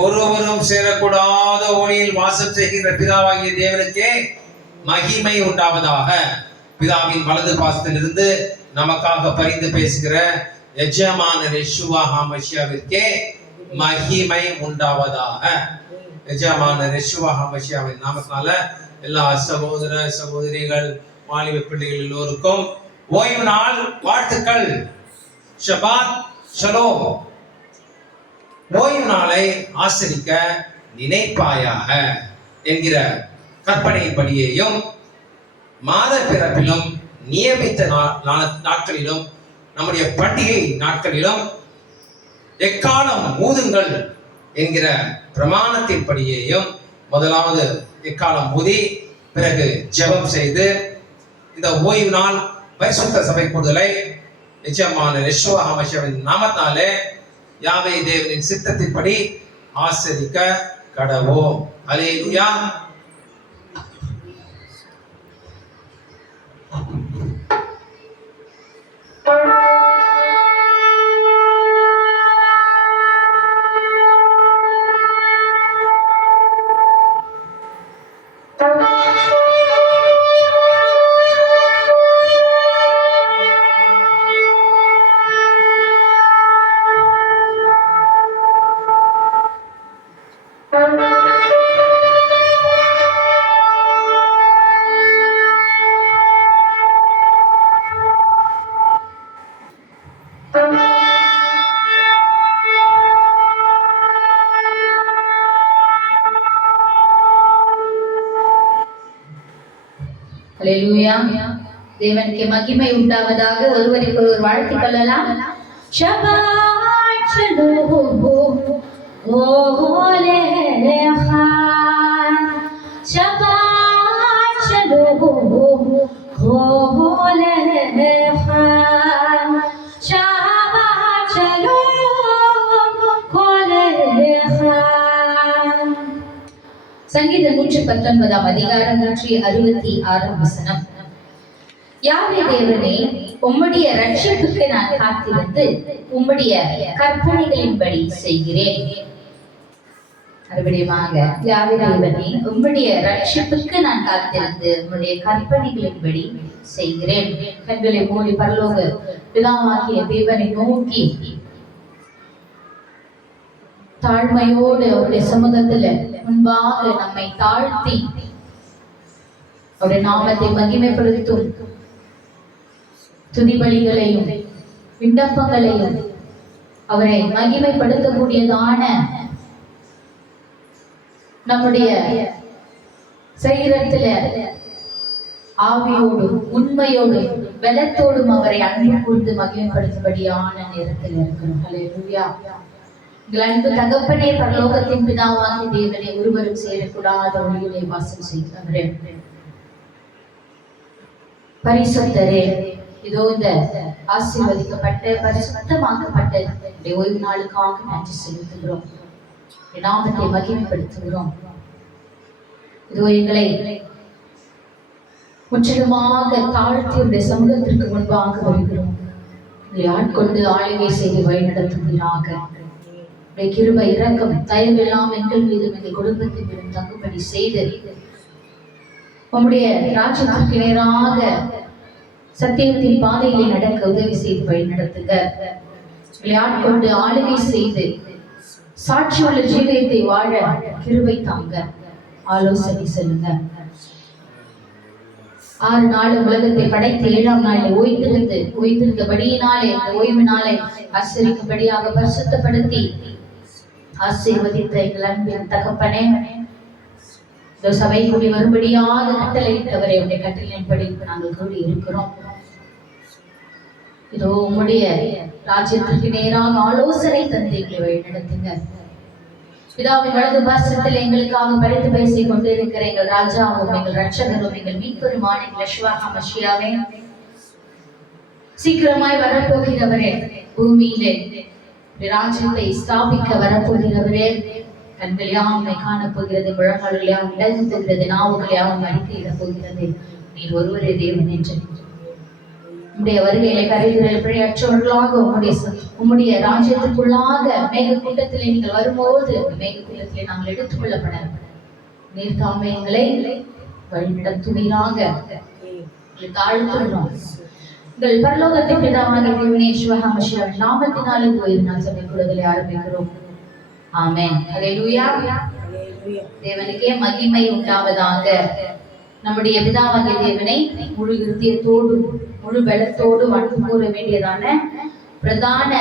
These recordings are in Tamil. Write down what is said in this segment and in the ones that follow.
ஒருவரும் சேரக்கூடாத ஒளியில் வாசம் செய்கின்ற பிதாவாகிய தேவனுக்கே மகிமை உண்டாவதாக. பிதாவின் வலது பாசத்திலிருந்து நமக்காக பரிந்து பேசுகிற எஜமானர் யெஷுவா ஹாமஷியாவிற்கே மகிமை உண்டாவதாக. எஜமானர் யெஷுவா ஹாமஷியாவின் நாமத்தால எல்லா சகோதர சகோதரிகள் வாலிப பிள்ளைகள் எல்லோருக்கும் ஓய்வு நாள் வாழ்த்துக்கள். ஷபாத் ஷலோம். ஓய்வு நாளை ஆசரிக்க நினைப்பாயாக என்கிற கற்பனைப்படியையும் மாத பிறப்பிலும் நியமித்த நாட்களிலும் நம்முடைய பண்டிகை நாட்களிலும் எக்காலம் ஊதுங்கள் என்கிற பிரமாணத்தின் படியையும் முதலாவது எக்காலம் ஊதி பிறகு ஜெபம் செய்து இந்த ஓய்வு நாள் பரிசுத்த சபை கூடுதலை எஜமானர் யெஷுவா ஹாமஷியாவின் நாமத்தாலே யாவே தேவனின் சித்தத்தின்படி ஆசரிக்க கடவோம். அல்லேலூயா. அல்லேலூயா. தேவனுக்கு மகிமை உண்டாவதாக. ஒருவருக்கு ஒருவர் வாழ்த்தி கொள்ளலாம். ஷபாத் ஷலோம் ஓலேஹா. ஷபாத் ஷலோம் ஓலேஹா. ஷபாத் ஷலோம் ஓலேஹா. சங்கீதம் 119 அதிகாரம் 166 வசனம். யாவே தேவனே, உம்முடைய ரட்சிப்புக்கு நான் காத்திருந்து உம்முடைய கற்பனைகளின்படி செய்கிறேன். மறுபடியுமாக, யாவே தேவனே, உம்முடைய ரட்சிப்புக்கு நான் காத்திருந்து உம்முடைய கற்பனைகளின்படி செய்கிறேன். கண்களை மூடி பரலோக பிதாவாகிய தேவனை நோக்கி தாழ்மையோடு அவருடைய சமூகத்துல முன்பாக நம்மை தாழ்த்தி அவருடைய நாமத்தை மகிமைப்படுத்தும் துதிபலிகளையும் விண்ணப்பங்களையும் அவரை மகிமைப்படுத்தக்கூடியதான நம்முடைய சரீரத்துல ஆவியோடும் உண்மையோடும் பலத்தோடும் அவரை அன்பு கூர்ந்து மகிமைப்படுத்தும்படியான நேரத்தில் இருக்கிறோம். அல்லேலூயா. அன்பு தகப்பனே, பரலோகத்தின் பிதாவாகிய தேவனே, ஒருவரும் சேரக்கூடாத ஒளியிலே வாசம் செய்கிறவரே, பரிசுத்தரே, இதோ இந்த ஆசீர்வதிக்கப்பட்ட பரிசுத்தமாக்கப்பட்ட ஓய்வு நாளுக்காக நன்றி செலுத்துகிறோம். நாமத்தை மகிமைப்படுத்துகிறோம். இதோ எங்களை முற்றிலுமாக தாழ்த்தி உடைய சமூகத்திற்கு முன்பாக வருகிறோம். இதை ஆட்கொண்டு ஆளுகை செய்து வழிநடத்துகிறாக. கிருபை இரக்கம் தயவெல்லாம் எங்கள் மீதும் எங்கள் குடும்பத்தின் மீதும் தங்குபடி செய்து உம்முடைய ராஜ்யத்திற்கு நேராக சத்தியத்தின் பாதைகளை நடக்க உதவி செய்து வழி நடத்துக. விளையாட்கொண்டு ஆளுகை செய்து சாட்சியுள்ள ஜீவியத்தை வாழ கிருபை தாங்க ஆலோசனை சொல்லுங்க. 6 நாள் உலகத்தை படைத்து 7ஆம் நாளில் ஓய்ந்திருந்தபடியினாலே இந்த ஓய்வு நாளை ஆசரிக்கும்படியாக பரிசுத்தப்படுத்தி ஆசீர்வதித்த எங்கள் அன்பின் தகப்பனே, இந்த சபை கூடி வரும்படியாக கட்டளையிட்டவரை உடைய கட்டளையின்படி நாங்கள் கூடி இருக்கிறோம். இதோ உம்முடைய ராஜ்யத்திற்கு நேராக ஆலோசனை தந்து எங்களை வழிநடத்துங்க. பிதாவின் வலது பாசத்தில் எங்களுக்காக பரிந்து பேசிக் கொண்டிருக்கிற எங்கள் ராஜாவும் எங்கள் ரட்சகரும் எங்கள் மீட்பெருமான யெஷுவா ஹாமஷியாவே, சீக்கிரமாய் வரப்போகிறவரே, பூமியிலே ராஜ்யத்தை ஸ்தாபிக்க வரப்போகிறவரே, கண்கள் யாவும் காணப்போகிறது, முழங்கால்கள் யாவும் இடங்குகிறது, நாவுகள் யாவும் அறிக்கையிடப் போகிறது. நீர் ஒருவரே தேவன் என்று உம்முடைய வருகையில கரைதிரள் பிழையற்றவர்களாக உம்முடைய ராஜ்யத்துக்குள்ளாக மேக கூட்டத்திலே நீங்கள் வரும்போது மேக கூட்டத்திலே நாங்கள் எடுத்துக்கொள்ளப்பட நீர் தாமே எங்களை வழிநடத்துவீராக தாழ்த்துகிறோம். உங்கள் பரலோகத்தின் பிதாவாகிய தேவனே, யேசுவா மசியாவின் நாமத்தினாலே நான் சபை கூடுதலை ஆரம்பிக்கிறோம். ஆமென். ஹல்லேலூயா. தேவனுக்கே மகிமை உண்டாவதாக. நம்முடைய பிதாவாகிய தேவனை முழு இருதயத்தோடு முழு பலத்தோடு வணங்க கூற வேண்டியதான பிரதான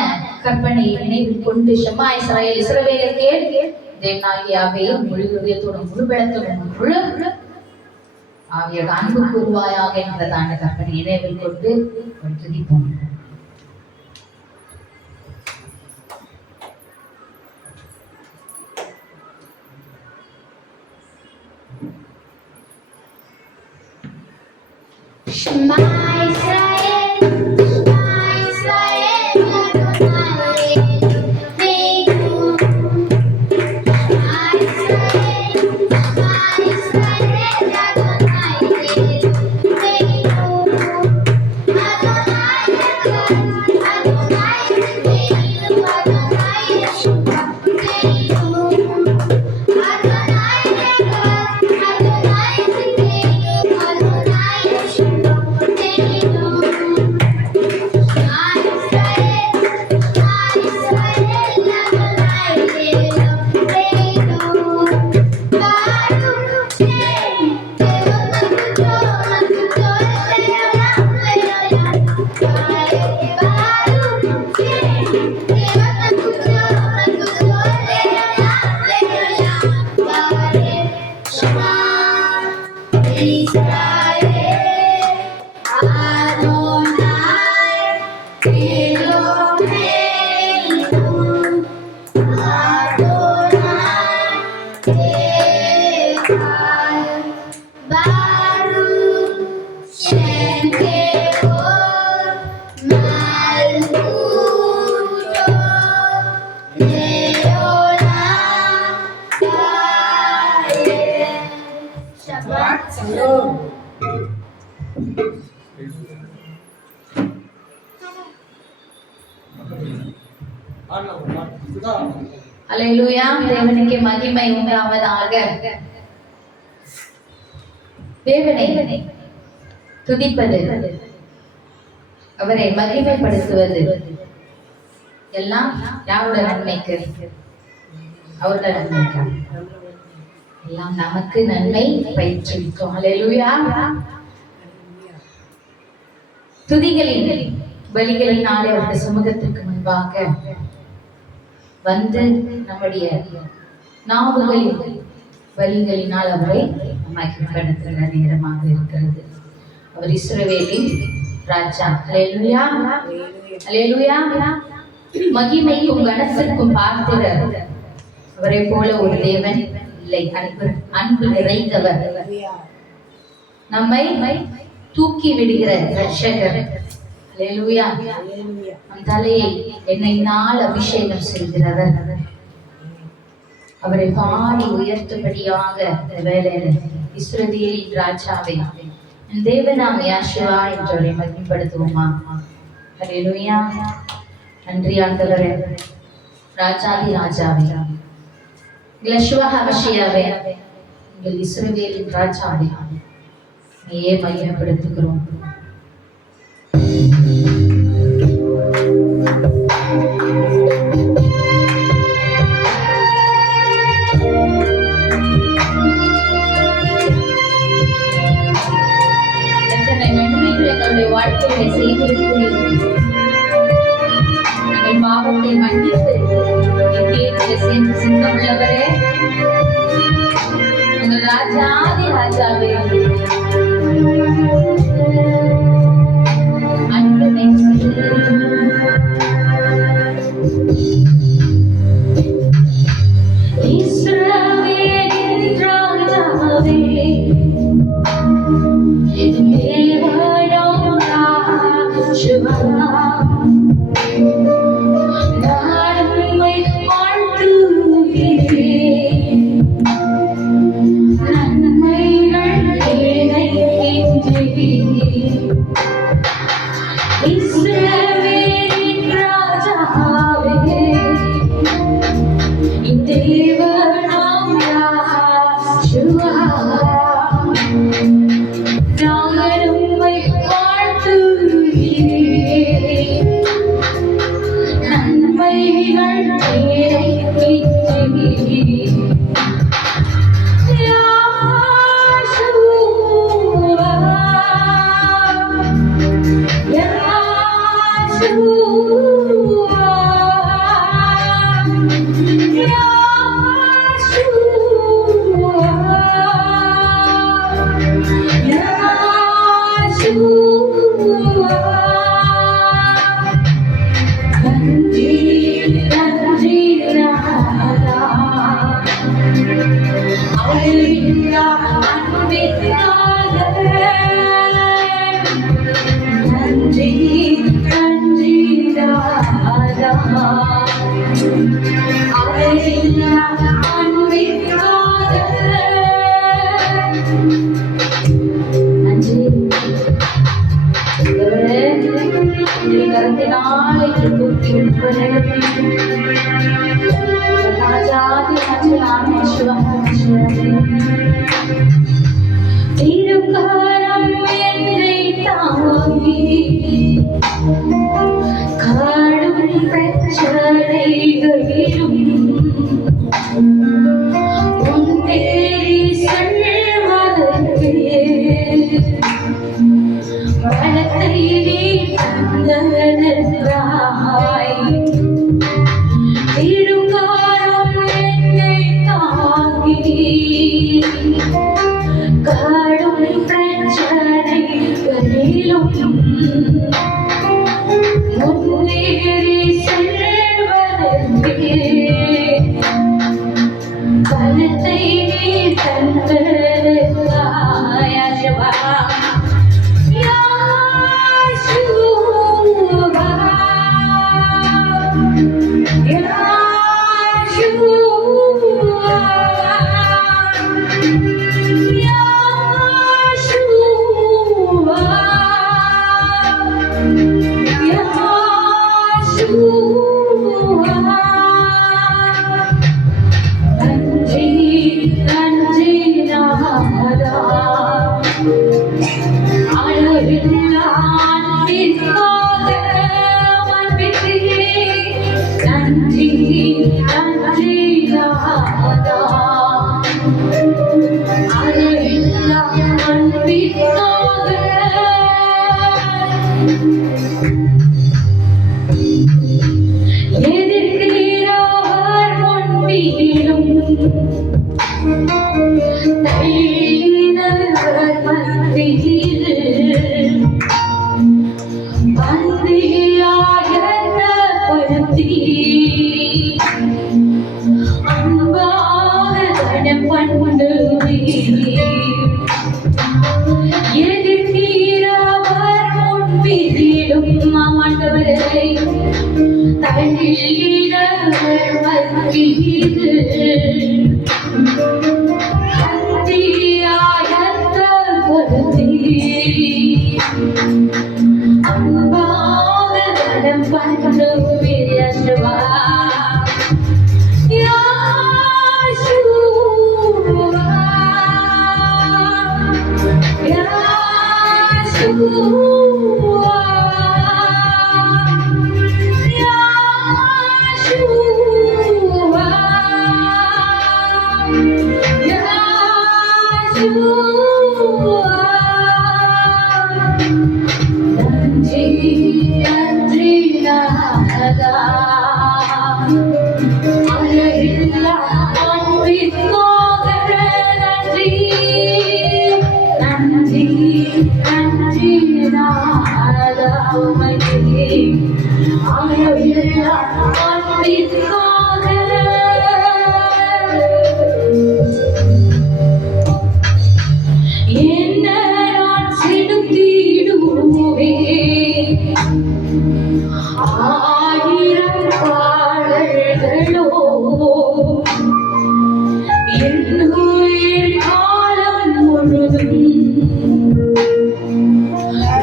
கற்பனையை நினைவில் கொண்டு ஷமா இஸ்ரவேலருக்கே தேவனாகிய யாவையை முழு இருதயத்தோடும் முழு பலத்தோடும் முழு ஆகியோட அன்பு கூறுவாயாக என்பதான கற்பனை நினைவில் கொண்டு துதிப்போம். Shema Israel, Shema Israel, Adonai Eloheinu. Shema Israel, Shema Israel, Adonai Eloheinu. Adonai Echad, Adonai Eloheinu, Adonai Yeshua Eloheinu. Adonai Echad, Adonai Eloheinu, Adonai Yeshua Eloheinu. Shema Israel, Shema Israel, Adonai Eloheinu. Baruch Shem, Eloheinu Makuto Le'olam Le'olam. Baruch Shem, Eloheinu Makuto Le'olam Le'olam. Baruch Shema Israel, Adonai Eloheinu, Adonai Echad. Baruch Shem Kevod Malkuto Le'olam Va'ed. Shabbat Shalom. அல்லேலூயா. தேவனுக்கே மகிமை உண்டாவதாக. தேவனை துதிப்பது, அவரை மகிமைப்படுத்துவது எல்லாம் யாரோட நன்மைக்கு? அவரோட நன்மைக்கு. எல்லாம் நமக்கு நன்மை பயிற்றுவிக்கும். அல்லேலூயா. துதிகளின் பலிகளினாலே அவருடைய சமூகத்திற்கு முன்பாக வந்து நம்முடைய நாவுகளின் பலிகளினால் அவரை மகிமைப்படுத்துகிற நேரமாக இருக்கிறது. அவர் இஸ்ரவேலின் ராஜா. அல்லேலூயா. அல்லேலூயா. மகிமைக்கும் கனத்திற்கும் பாத்திரர். அவரை போல ஒரு தேவன் இல்லை. அன்பு நிறைந்தவர், நம்மை தூக்கி விடுகிற ரட்சகர். அல்லேலூயா. நம் தலையை எண்ணெயினால் அபிஷேகம் செய்கிறவர். அவரை பாடி உயர்த்தும்படியாக இந்த வேளையில இஸ்ரவேலின் ராஜாவை தேவனாம் யெகோவா என்றவரை மகிமைப்படுத்துவோமா? அல்லேலூயா. நன்றி ஆண்டவரே. ராஜாதி ராஜாவே, யெகோவா மசியாவே, எங்கள் இஸ்ரவேலின் ராஜாவே, நீயே மகிமைப்படுத்துகிறோம். எத்தனை நன்மைகள் எங்களுடைய வாழ்க்கையை செய்திருக்கிறீர்கள். எங்கள் பாவத்தை மன்னித்து சேர்ந்து சிந்தமுள்ளவரே, உங்கள் ராஜாதி ராஜாவே, அன்பு இஸ்ரவேலின் ராஜாவே, தேவனாம் ராஜா, நான் உம்மை வாழ்த்துகிறேன்.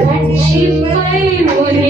ரட்சிப்பை ஒரே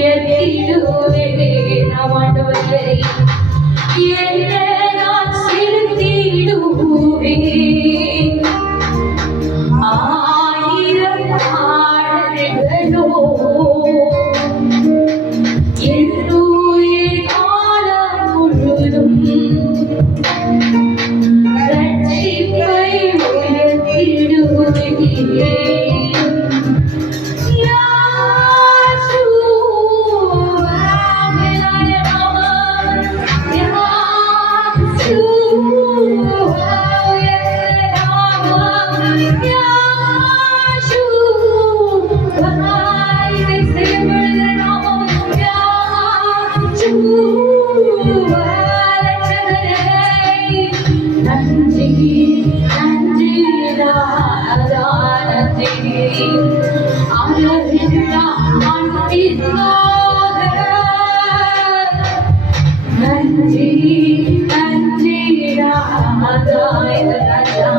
நாதா எங்கள் ராஜா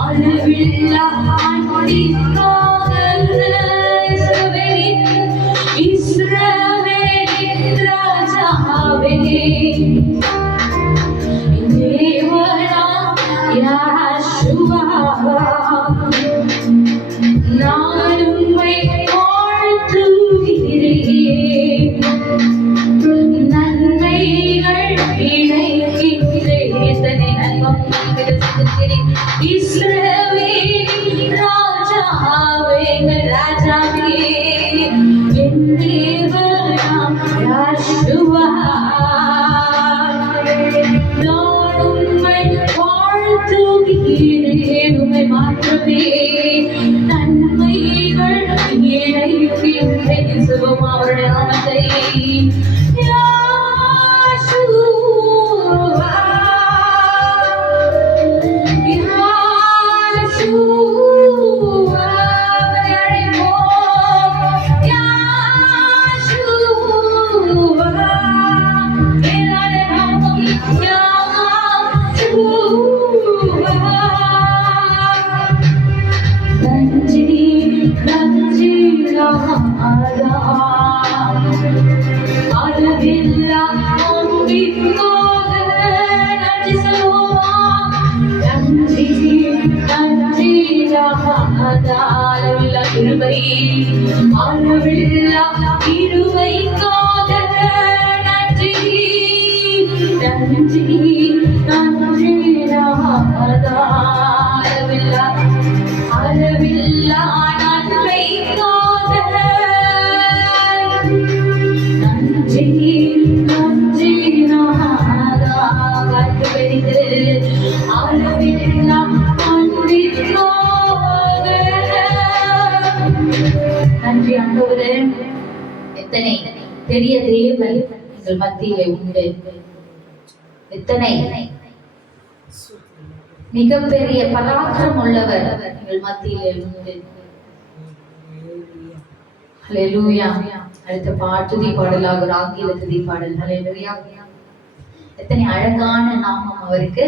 அளவில்லா அன்பிற்காக இஸ்ரவேலின் ராஜாவே தேவனா யெகோவா நான் உம்மை வாழ்த்துகிறேன் நன்மைகள் இணைக்கின்றேன் இஸ்ரவேலின் ராஜாவே ராஜாவே என் தேவனாம் யெகோவா நான் உம்மை வாழ்த்துகிறேன் உம்மை மாத்திரமே நன்மைகள் இணைக்கின்றேன் சுபமா அவருடைய நாமத்தை இருவைக்காக நன்றி நன்றி நன்றி ராதா அளவில்லா நன்மைக்காக நன்றி நன்றி ராதா கட்டுப்படுத்து அளவில்லா நன்றிக்காக நன்றி ஆண்டவரே எத்தனை பெரிய தேவன் எங்கள் மத்தியிலே உண்டு எத்தனை மிகப்பெரிய பராக்கிரம் உள்ளவர் எங்கள் மத்தியிலே உண்டு ஹல்லேலூயா அடுத்த துதி பாடலாக ஒரு ஆங்கில துதி பாடல் ஹல்லேலூயா எத்தனை அழகான நாமம் அவருக்கு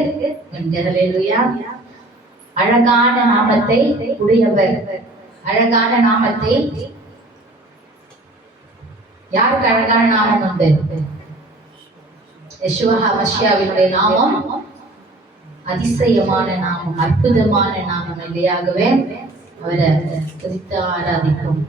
உண்டு ஹல்லேலூயா அழகான நாமத்தை உடையவர் அழகான நாமத்தை யாருக்கு அழகான நாமம் உண்டு யெஷுவா மஷியாவினுடைய நாமம் அதிசயமான நாமம் அற்புதமான நாமம் இல்லையாகவே அவரை துதித்து ஆராதிப்போம்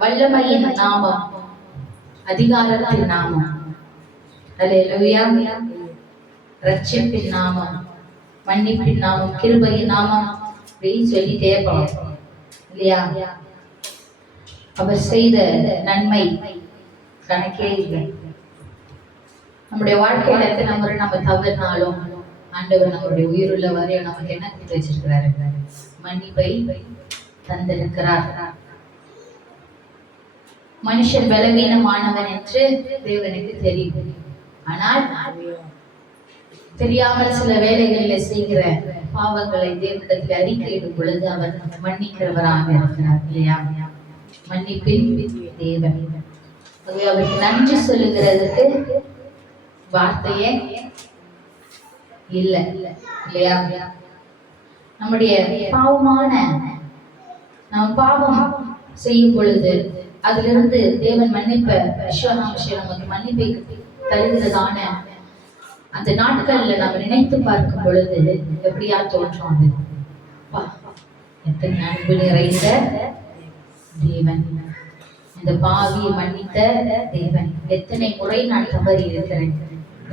வல்லமையின் நாமம், அதிகாரத்தின் நாமம், அல்லேலூயா. ரட்சிப்பின் நாமம், மன்னிப்பின் நாமம், கிருபையின் நாமம், அப்படின்னு சொல்லிட்டே போகலாம் இல்லையா? அவர் செய்த நன்மை கணக்கே இல்லை. நம்முடைய வாழ்க்கையில எத்தனை முறை நம்ம தவறினாலும் ஆண்டவர் நம்மளுடைய உயிருள்ள வரையும் நமக்கு என்ன கொடுத்து வச்சிருக்கிறாரு? மன்னிப்பை தந்திருக்கிறார். மனுஷன் பலவீனமானவன் என்று தேவனுக்கு தெரியும். ஆனால் தெரியாமல் சில வேலைகளில் செய்கிற பாவங்களை தேவனிடத்தில் அறிக்கையிடும் பொழுது அவர் மன்னிக்கிறவராக இருக்கிறார் இல்லையா? மன்னிப்பின் தேவன். அவருக்கு நன்றி சொல்லுகிறதுக்கு வார்த்தையே இல்லை இல்லையா? நம்முடைய பாவமான நாம் பாவம் செய்யும் பொழுது அதிலிருந்து தேவன் மன்னிப்ப விஸ்வநாமம் நமக்கு மன்னிப்பை தருகிறதான அந்த நாட்கள்ல நம்ம நினைத்து பார்க்கும் பொழுது எப்படியா தோன்றும்? அது எத்தனை அன்பு நிறைந்த தேவன், இந்த பாவியை மன்னித்த தேவன். எத்தனை முறை நான் தவறி இருக்கிறேன்,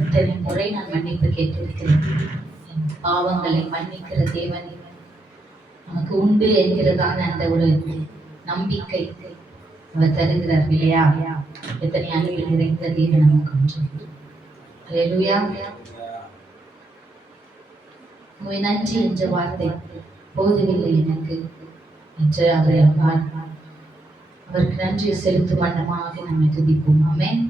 எத்தனை முறை நான் மன்னிப்பு கேட்டிருக்கிறேன். பாவங்களை மன்னிக்கிற தேவன் நமக்கு உண்டு என்கிறதான அந்த ஒரு நம்பிக்கை அவர் தருகிறார் இல்லையா? எத்தனை அன்பு நிறைந்த தேவன் நமக்கு. அல்லேலூயா. உம்மை நன்றி என்ற வார்த்தை போதவில்லை எனக்கு என்று அவருக்கு நன்றி செலுத்தும் வண்ணமாக நம்மை துதிப்போம். ஆமென்.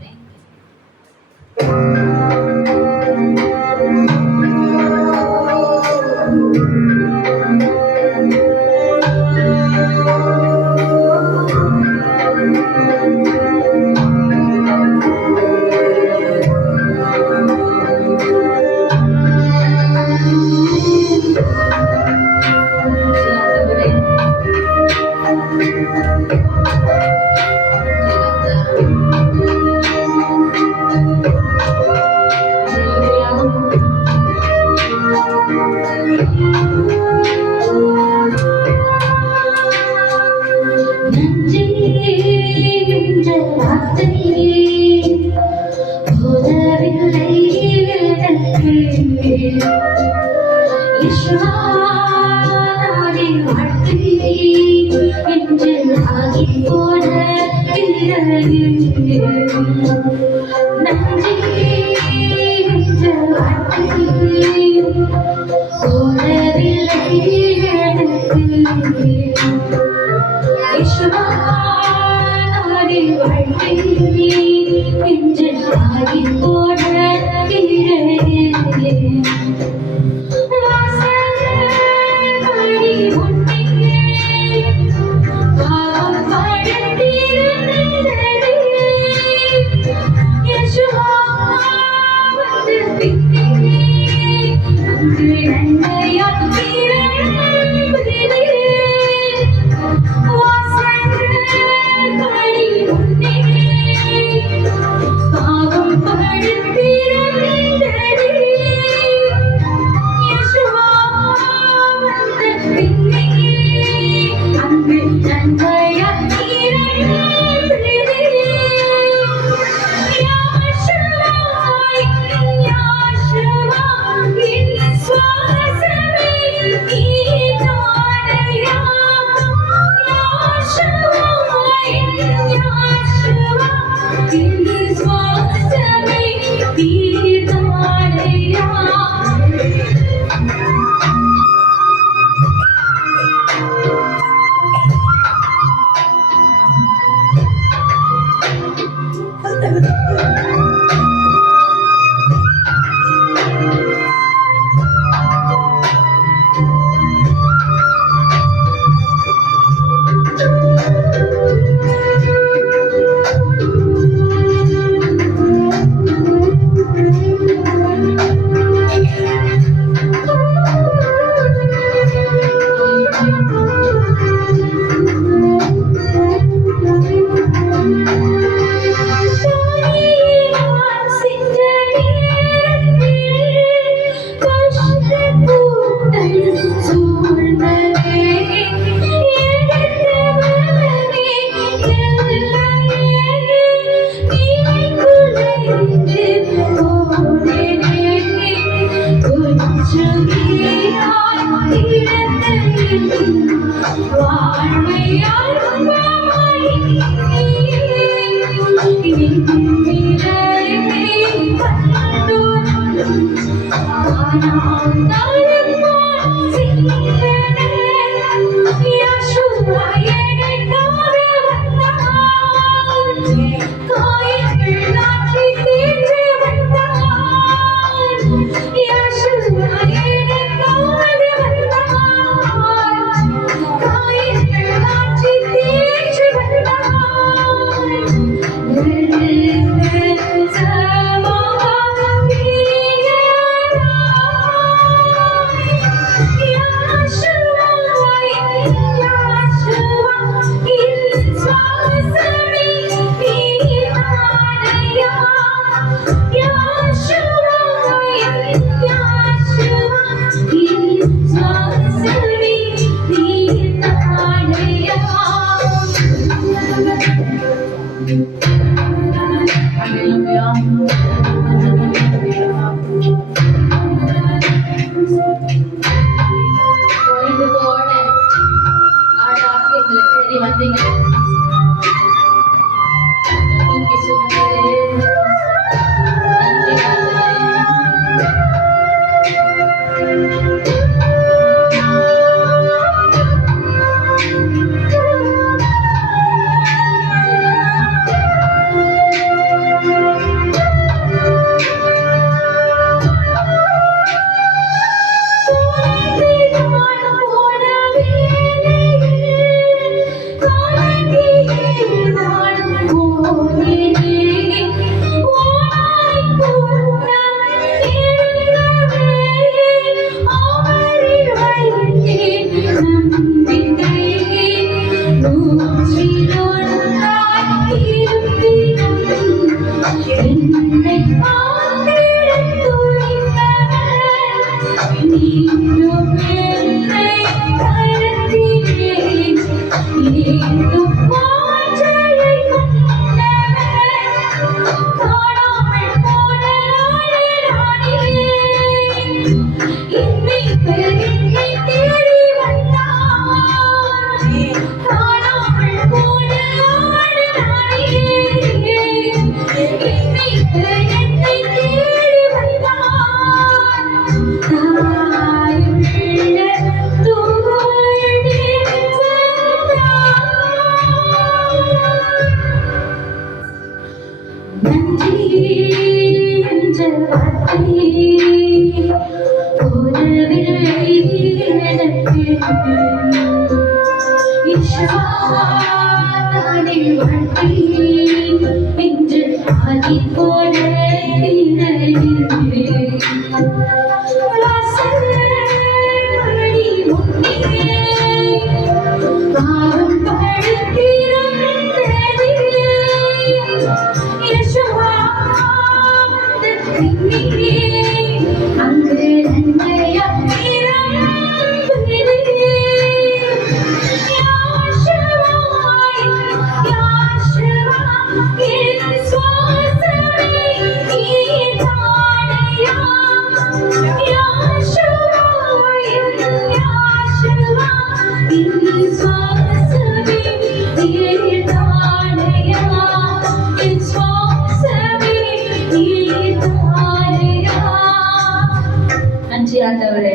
நன்றி ஆண்டவரே,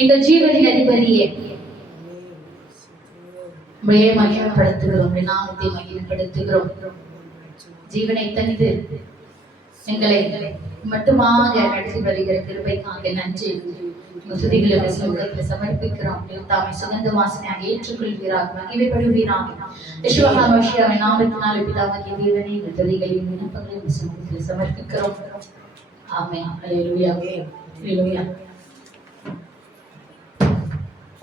எங்கள் ஜீவனின் அதிபதியே, உம்மையே மகிமைப்படுத்துகிறோம், உம்முடைய நாமத்தை மகிமைப்படுத்துகிறோம். ஜீவனை தந்து எங்களை மட்டுமாக நடத்தி வருகிற கிருபைக்காக நன்றி. துதிகளை சமூகத்தில் சமர்ப்பிக்கிறோம். தாமை சுகந்த வாசனையாக ஏற்றுக்கொள்கிறார், மகிமைப்படுவீராக. யெகோவா மஷியாவின் நாமத்தினாலே பிதாவாகிய தேவனே, எங்கள் துதிகளையும் விண்ணப்பங்களையும் சமூகத்தில் சமர்ப்பிக்கிறோம். ஆமென். அல்லேலூயா. அல்லேலூயா.